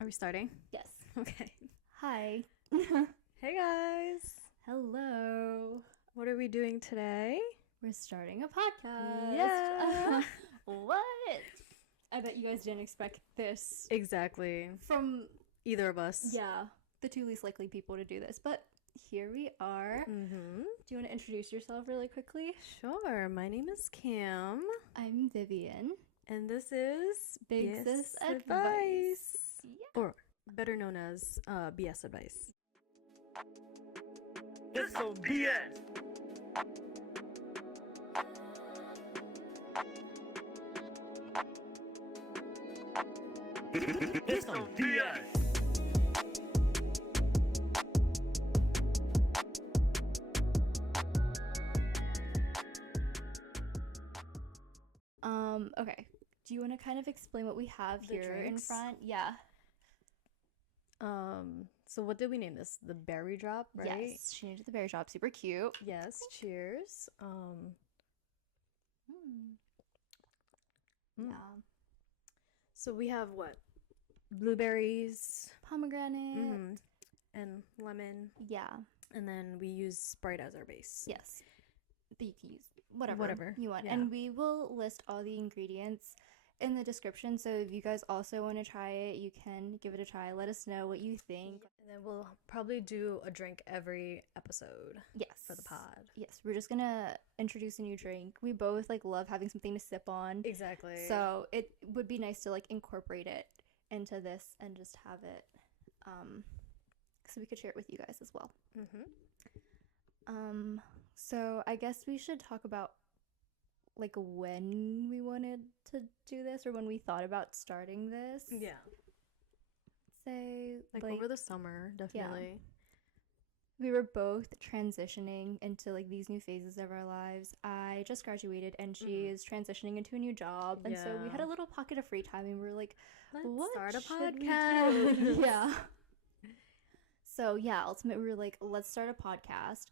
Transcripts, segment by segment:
Are we starting? Yes. Okay. Hi. Hey guys. Hello. What are we doing today? We're starting a podcast. Yeah. What? I bet you guys didn't expect this Exactly. from, Either of us. the two least likely people to do this. But here we are. Mm-hmm. Do you want to introduce yourself really quickly? Sure. My name is Cam. I'm Vivian. And this is Big Sis Advice. Yeah. Or better known as BS Advice. This some BS. This some BS. Okay. Do you want to kind of explain what we have The here in drinks? front? Yeah. So what did we name this? The berry drop, right? Yes. She named it the berry drop. Super cute. Yes. Cheers. Yeah. So we have what? Blueberries, Pomegranate. and lemon, Yeah. and then we use Sprite as our base. Yes. But you can use whatever Whatever, you want. yeah. And we will list all the ingredients in the description. So if you guys also want to try it, you can give it a try. Let us know what you think. And then we'll probably do a drink every episode Yes. for the pod. Yes. We're just going to introduce a new drink. We both love having something to sip on. Exactly. So it would be nice to incorporate it into this and just have it so we could share it with you guys as well. So I guess we should talk about when we wanted to do this or when we thought about starting this. Yeah. Say Over the summer, definitely. we were both transitioning into these new phases of our lives. I just graduated and she is transitioning into a new job, and so we had a little pocket of free time and we were like, Let's what start a should we podcast. do? Yeah. So yeah, ultimately we were like, let's start a podcast.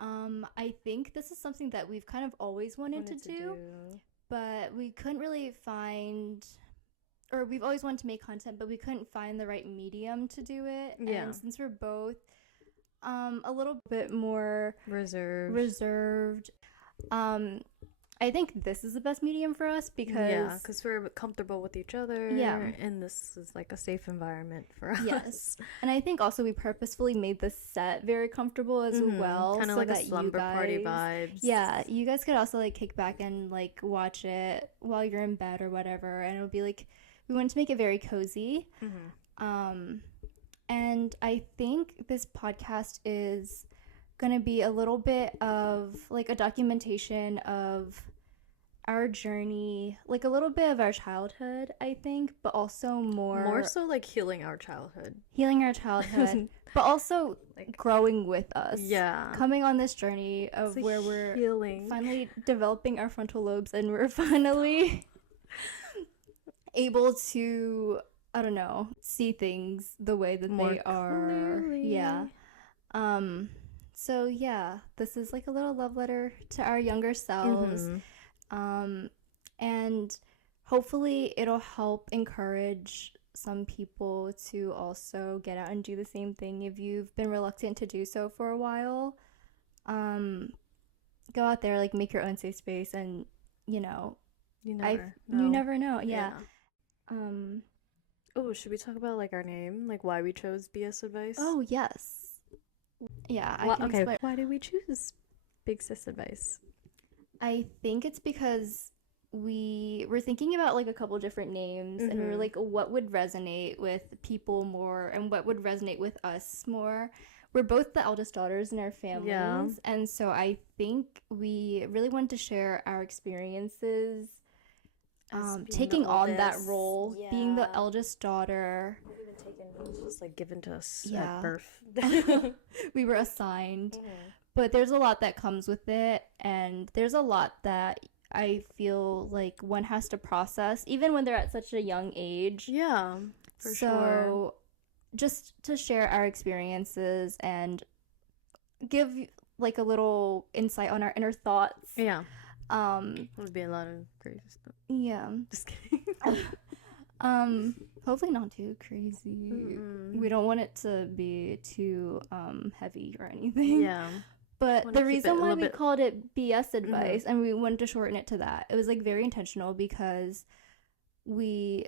I think this is something that we've kind of always wanted to do, but we couldn't really find, or we've always wanted to make content, but we couldn't find the right medium to do it. Yeah. And since we're both a little bit more reserved, I think this is the best medium for us because we're comfortable with each other. Yeah. And this is a safe environment for us. Yes. And I think also we purposefully made this set very comfortable as well. Kind of like a slumber party vibes. Yeah. You guys could also kick back and watch it while you're in bed or whatever. And it would be we wanted to make it very cozy. And I think this podcast is going to be a little bit of a documentation of our journey, a little bit of our childhood, I think, but also more so healing our childhood, but also growing with us. Yeah. Coming on this journey of where we're finally developing our frontal lobes and we're finally able to, I don't know, see things the way that more they are. clearly. Yeah. So yeah, this is a little love letter to our younger selves. And hopefully it'll help encourage some people to also get out and do the same thing if you've been reluctant to do so for a while. Go out there, make your own safe space, and you never know. Yeah. Oh, should we talk about our name, why we chose BS Advice? Oh yes. Yeah. Okay. Why did we choose Big Sis Advice? I think it's because we were thinking about a couple different names, and we were what would resonate with people more and what would resonate with us more. We're both the eldest daughters in our families, and so I think we really wanted to share our experiences taking on that role, being the eldest daughter. Not even taken, it was just given to us Yeah. at birth. We were assigned. But there's a lot that comes with it, and there's a lot that I feel one has to process, even when they're at such a young age. Yeah, for sure. So just to share our experiences and give a little insight on our inner thoughts. Yeah. It would be a lot of crazy stuff. Yeah. Just kidding. Hopefully not too crazy. We don't want it to be too heavy or anything. Yeah. But the reason why we called it BS Advice and we wanted to shorten it to that, it was like very intentional because we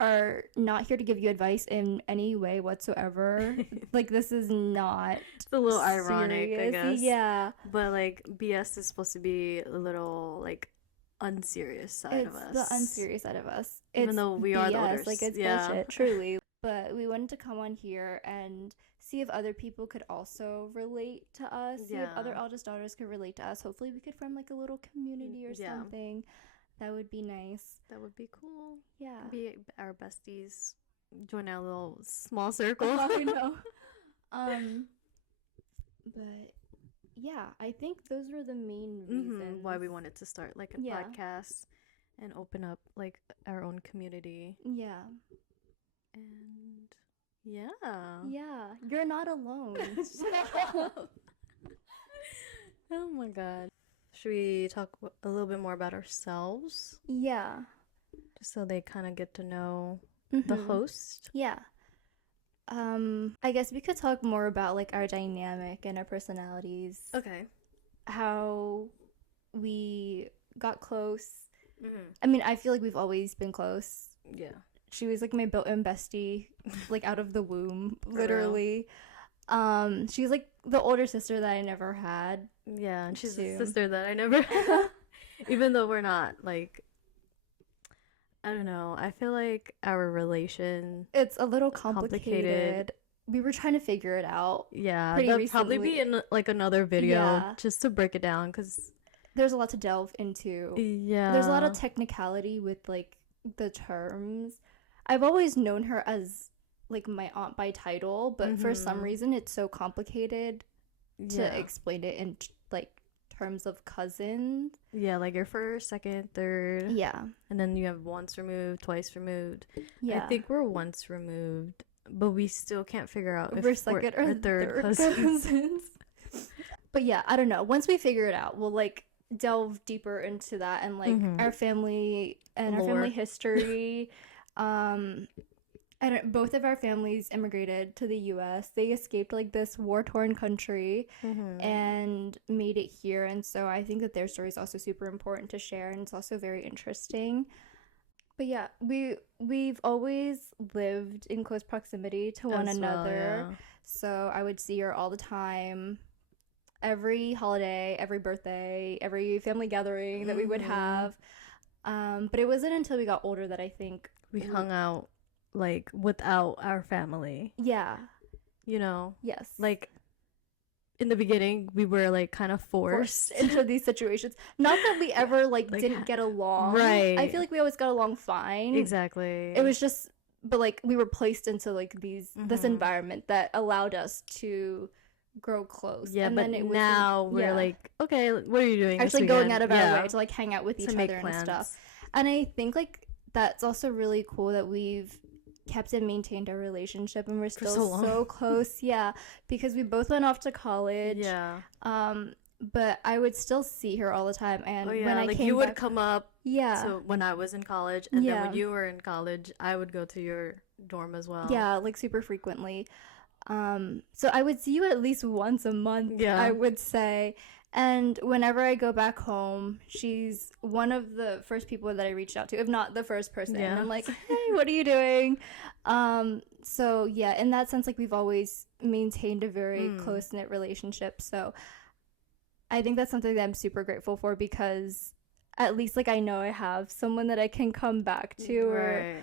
are not here to give you advice in any way whatsoever. Like, this is not It's a little ironic, I guess. Yeah. But like BS is supposed to be a little like unserious side of us. It's the unserious side of us. Even though we are the oldest. Like, it's bullshit, truly. But we wanted to come on here and see if other people could also relate to us. See if other eldest daughters could relate to us. Hopefully we could form like a little community or something. That would be nice. That would be cool. Yeah. Be our besties. Join our little small circle. I know. But yeah, I think those were the main reasons why we wanted to start like a podcast and open up like our own community. Yeah. And yeah, you're not alone. Oh my god. Should we talk a little bit more about ourselves? Yeah. Just so they kind of get to know the host. Yeah. I guess we could talk more about like our dynamic and our personalities. Okay. How we got close. I mean, I feel like we've always been close. Yeah. She was like my built-in bestie, like out of the womb, literally. She's like the older sister that I never had. Yeah, and she's the sister that I never had. Even though we're not like, I don't know. I feel like our relation, it's a little complicated. We were trying to figure it out. Yeah, that'll probably be in like another video just to break it down because there's a lot to delve into. Yeah, there's a lot of technicality with like the terms. I've always known her as like my aunt by title, but for some reason it's so complicated to explain it in like terms of cousins. Yeah, like your first, second, third. Yeah. And then you have once removed, twice removed. Yeah. I think we're once removed, but we still can't figure out if we're second or third cousins. But yeah, I don't know. Once we figure it out, we'll like delve deeper into that and like our family and our family history. And both of our families immigrated to the U.S. They escaped like this war-torn country and made it here. And so I think that their story is also super important to share, and it's also very interesting. But yeah, we've always lived in close proximity to one another. Yeah. So I would see her all the time. Every holiday, every birthday, every family gathering that we would have. But it wasn't until we got older that I think we hung out like without our family. Yeah. You know? Yes. Like in the beginning we were like kind of forced into these situations. Not that we ever like didn't get along. Right. I feel like we always got along fine. Exactly. It was just, but like we were placed into like this environment that allowed us to grow close. Yeah, and but then it was now we're like, okay, what are you doing actually this going out of our way to like hang out with each to other and stuff. And I think like that's also really cool that we've kept and maintained our relationship and we're still so close. Yeah, because we both went off to college. Yeah. But I would still see her all the time, and when I like came you would back, come up so when I was in college, and then when you were in college I would go to your dorm as well. Yeah, like super frequently. So I would see you at least once a month, I would say. And whenever I go back home, she's one of the first people that I reached out to, if not the first person. And I'm like, hey, what are you doing? So yeah, in that sense, like we've always maintained a very close-knit relationship. So I think that's something that I'm super grateful for, because at least like I know I have someone that I can come back to, or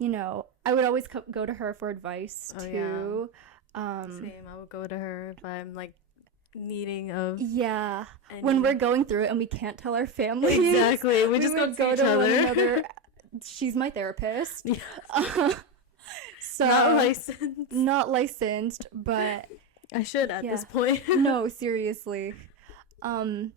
you know, I would always go to her for advice too. Same, I would go to her if I'm like needing of when we're going through it and we can't tell our families. Exactly, we just go to each other. One another. She's my therapist. So not licensed, but I should at this point. No, seriously. But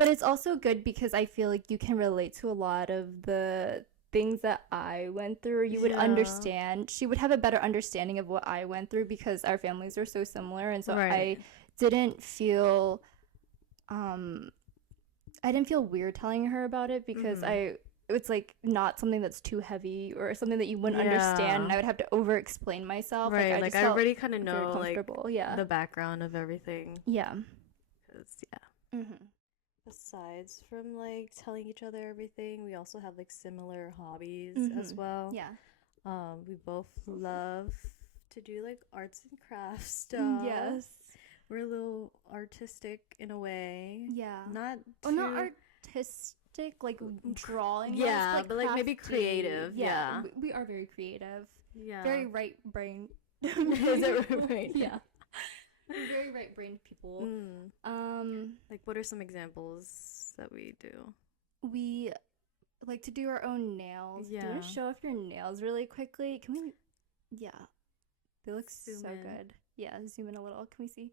it's also good because I feel like you can relate to a lot of the things that I went through. You would understand. She would have a better understanding of what I went through because our families are so similar, and so I didn't feel weird telling her about it, because it's like not something that's too heavy or something that you wouldn't understand, and I would have to over explain myself. Right, Like I already kind of very know like comfortable. Yeah. the background of everything. Yeah. 'Cause, yeah. Mm-hmm. Aside from like telling each other everything, we also have like similar hobbies as Mhm. well. Yeah. We both love to do like arts and crafts stuff. Yes. We're a little artistic in a way. Yeah. Not Well, not too- artistic, like drawing. Yeah, but like maybe crafty. creative. Yeah. We are very creative. Yeah. Very right brain. Is it right brain? Yeah. We're very right brained people. Like what are some examples that we do? We like to do our own nails. Do you want Yeah. to show off your nails really quickly? Can we? Yeah. They look Zoom so in. good. Yeah, zoom in a little. Can we see?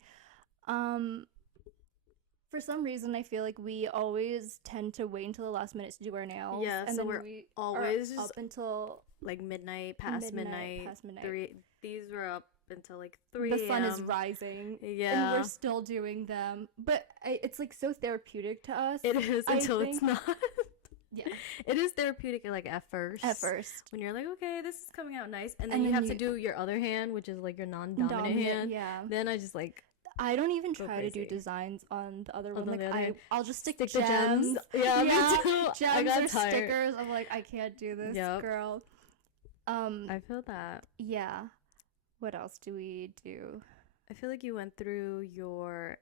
For some reason, I feel like we always tend to wait until the last minute to do our nails. Yeah, and so then we're we always are just up until like midnight, past midnight. Past midnight. 3. These were up until like 3 The sun is a.m.. rising. Yeah. And we're still doing them. But it's like so therapeutic to us. It is I until it's think. not. Yeah. It is therapeutic like at first. At first. When you're like, okay, this is coming out nice. And then And you then have to do your other hand, which is like your non-dominant hand. Yeah. Then I just like I don't even Go try to do crazy. designs on the other On one. the Like other hand. I'll just stick the gems. Yeah, me too. I Gems got or tired. stickers. I'm like, I can't do this, Yep. girl. I feel that. Yeah. What else do we do? I feel like you went through your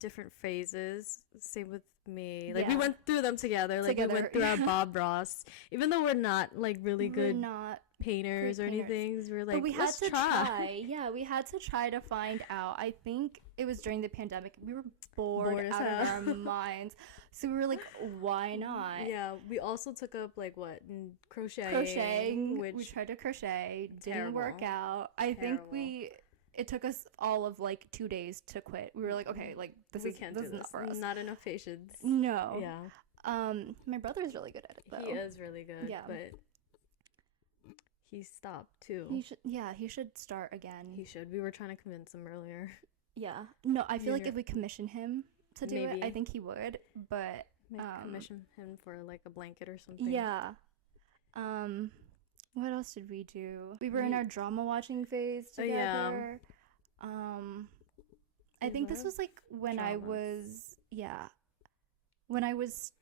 different phases. Same with me. Like we Yeah. went through them together. Like we Together, went through our yeah. Bob Ross. Even though we're not like really We're good not, painters or painters. anything, we're like, but we had let's to try. try. Yeah, we had to try to find out. I think it was during the pandemic. We were bored Bored as out of hell. our minds. So we were like, why not? Yeah, we also took up like what crocheting. Crocheting. We Which tried to crochet. Didn't Terrible. work out. I think Terrible. it took us all of like 2 days to quit. We were like, okay, like this we is can't this do is this. not for us. Not enough patience. No. Yeah, My brother's really good at it though. he is really good. Yeah. But he stopped too. He should start again. He should. We were trying to convince him earlier. Yeah. No, I feel like You're- if we commission him to do it, I Maybe. think he would. But Maybe commission him for like a blanket or something. yeah. What else did we do? We were in We- our drama watching phase Oh, yeah. together. I We think this love was like when I dramas. was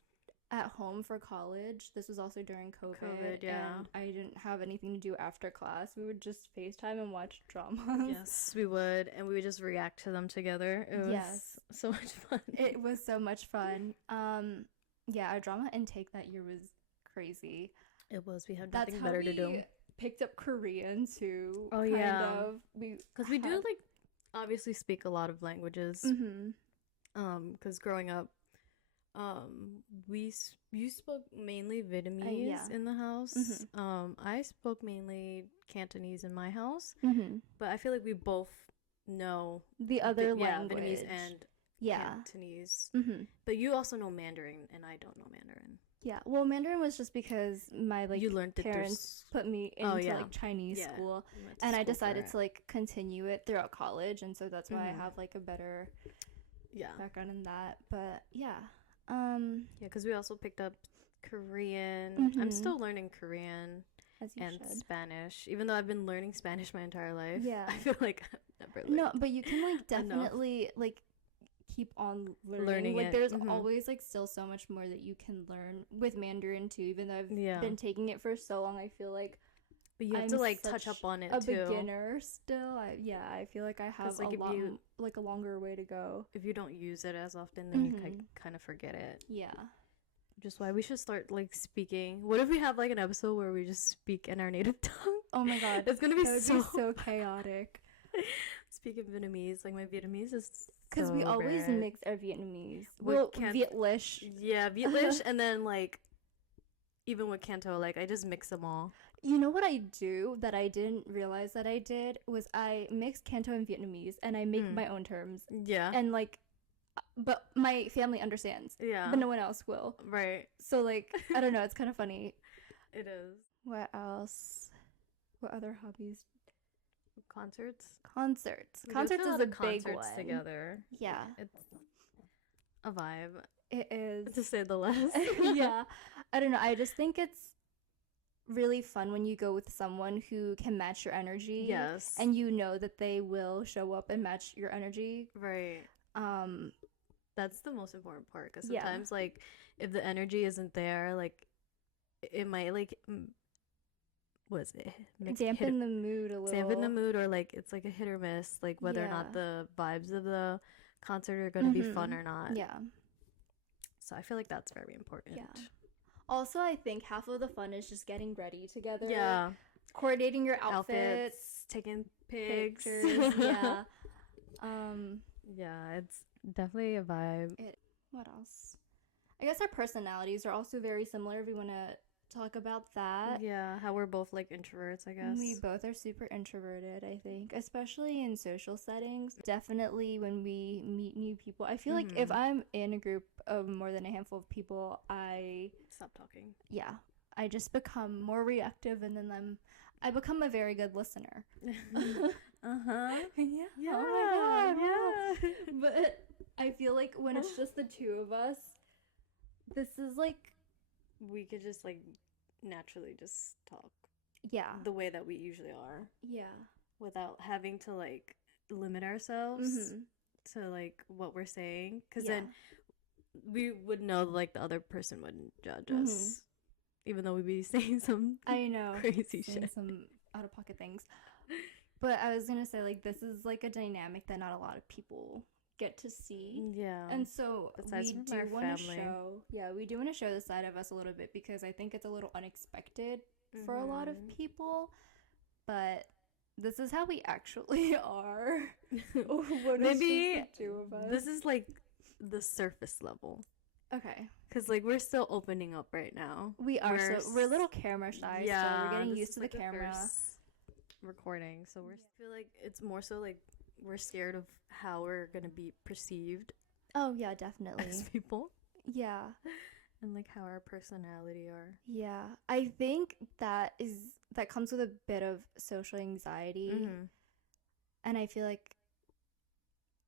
at home for college. This was also during COVID. yeah. And I didn't have anything to do after class. We would just FaceTime and watch dramas. Yes, we would, and we would just react to them together. It was Yes. so much fun. It was so much fun. Yeah, our drama intake that year was crazy. It was. We had That's nothing how better we to do. picked up Korean too. Oh, kind yeah. of. Because we do like obviously speak a lot of languages. Mm-hmm. Because growing up, you spoke mainly Vietnamese yeah. in the house. Mhm. I spoke mainly Cantonese in my house, Mm-hmm. but I feel like we both know The other language. Vietnamese and yeah. Cantonese. Mm-hmm. But you also know Mandarin, and I don't know Mandarin. Yeah. Well, Mandarin was just because my You learned it through parents put me into Oh, yeah. like Chinese Yeah. school, You went to and I school for decided it. to like continue it throughout college, and so that's why Mhm. I have like a better Yeah. background in that. But yeah. Yeah, because we also picked up Korean. I'm Mhm. still learning Korean As you and should. Spanish, even though I've been learning Spanish my entire life. Yeah. I feel like I've never No, learned. but you can like enough. definitely like keep on learning. Learning like it, there's mhm. always like still so much more that you can learn with Mandarin too. Even though I've Yeah. been taking it for so long, I feel like But you have I'm to like touch such up on it a too. beginner still. I feel like I have like, a if lot you- like a longer way to go. If you don't use it as often, then you Mhm. kind of forget it. Yeah. Which is why we should start like speaking. What if we have like an episode where we just speak in our native tongue? Oh my god. It's gonna be That would so be so chaotic. Speaking Vietnamese, like my Vietnamese is Because we so always bad. mix our Vietnamese. We Well, can't- Vietlish. Yeah, Vietlish, and then like even with Canto, like I just mix them all. You know what I do that I didn't realize that I did was I mix Canto and Vietnamese and I make Mm. my own terms. Yeah. And like, but my family understands, Yeah. but no one else will. Right. So like, I don't know. It's kind of funny. It is. What else? What other hobbies? Concerts. Concerts. We go Concerts to a is lot a of big concerts one. together. Yeah. It's a vibe. It is. to say the least. Yeah. I don't know. I just think it's really fun when you go with someone who can match your energy. Yes. And you know that they will show up and match your energy. Right. That's the most important part, because Yeah. sometimes like if the energy isn't there, like it might like what is it? Dampen the mood a little. Dampen the mood, or like it's like a hit or miss, like whether or not Yeah. the vibes of the concert are going to be fun or not. Yeah. So I feel like that's very important. Yeah. Also, I think half of the fun is just getting ready together. Yeah. Coordinating your outfits, taking pictures. Yeah. Yeah, it's definitely a vibe. What else? I guess our personalities are also very similar if we want to talk about that. Yeah, how we're both like introverts, I guess. We both are super introverted, I think, especially in social settings. Definitely when we meet new people. I feel like if I'm in a group of more than a handful of people, I stop talking. Yeah, I just become more reactive, and then I become a very good listener. Uh-huh. Yeah. Yeah. Oh my God. Yeah. But I feel like when it's just the two of us, this is like, we could just like naturally just talk yeah. the way that we usually are, Yeah. without having to like limit ourselves to like what we're saying, because then we would know like the other person wouldn't judge us, even though we'd be saying some I know crazy saying shit, some out of pocket things. But I was gonna say, like, this is like a dynamic that not a lot of people get to see. Yeah. And so Besides we from our do want to family. we do want to show the side of us a little bit, because I think it's a little unexpected for a lot of people. But this is how we actually are. When Maybe it's just the two of us. this is like the surface level, Okay. because like we're still opening up right now. We are, we're a little camera shy, so we're getting this used is, to like, the camera. first recording, so I feel like it's more so like we're scared of how we're gonna be perceived Oh yeah, definitely. as people, Yeah. and like how our personality are. Yeah. I think that comes with a bit of social anxiety. And I feel like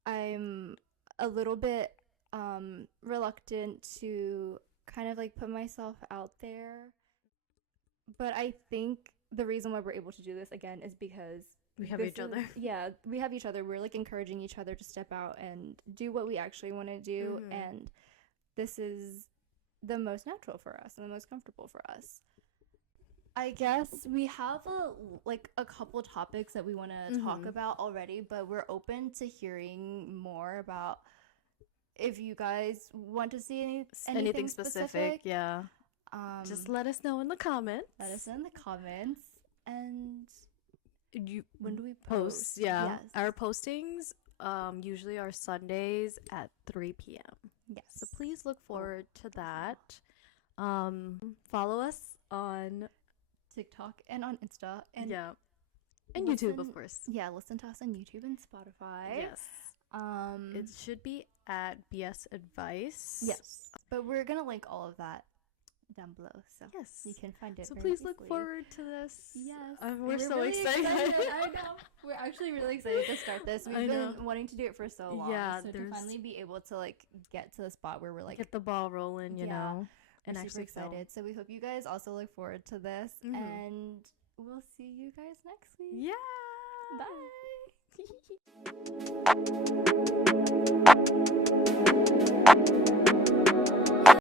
I'm a little bit reluctant to kind of like put myself out there. But I think the reason why we're able to do this again is because We have each other. Yeah, we have each other. We're like encouraging each other to step out and do what we actually want to do. And this is the most natural for us and the most comfortable for us. I guess we have a couple topics that we want to talk about already, but we're open to hearing more about if you guys want to see anything specific. Yeah. Just let us know in the comments. Let us know in the comments. And when do we post? post? Yeah. Yes. Our postings usually are Sundays at 3 p.m. Yes. So please look forward to that. Follow us on TikTok and on Insta. And and YouTube, of course. Yeah, listen to us on YouTube and Spotify. Yes. It should be at bs.advice. Yes. But we're going to link all of that down below, so yes, you can find it. So very please look easily. forward to this. Yes, we're so really excited. I know, we're actually really excited to start this. We've been wanting to do it for so long. Yeah, so to finally be able to like get to the spot where we're like get the ball rolling, you know, and we're actually super excited. So we hope you guys also look forward to this, and we'll see you guys next week. Yeah. Bye.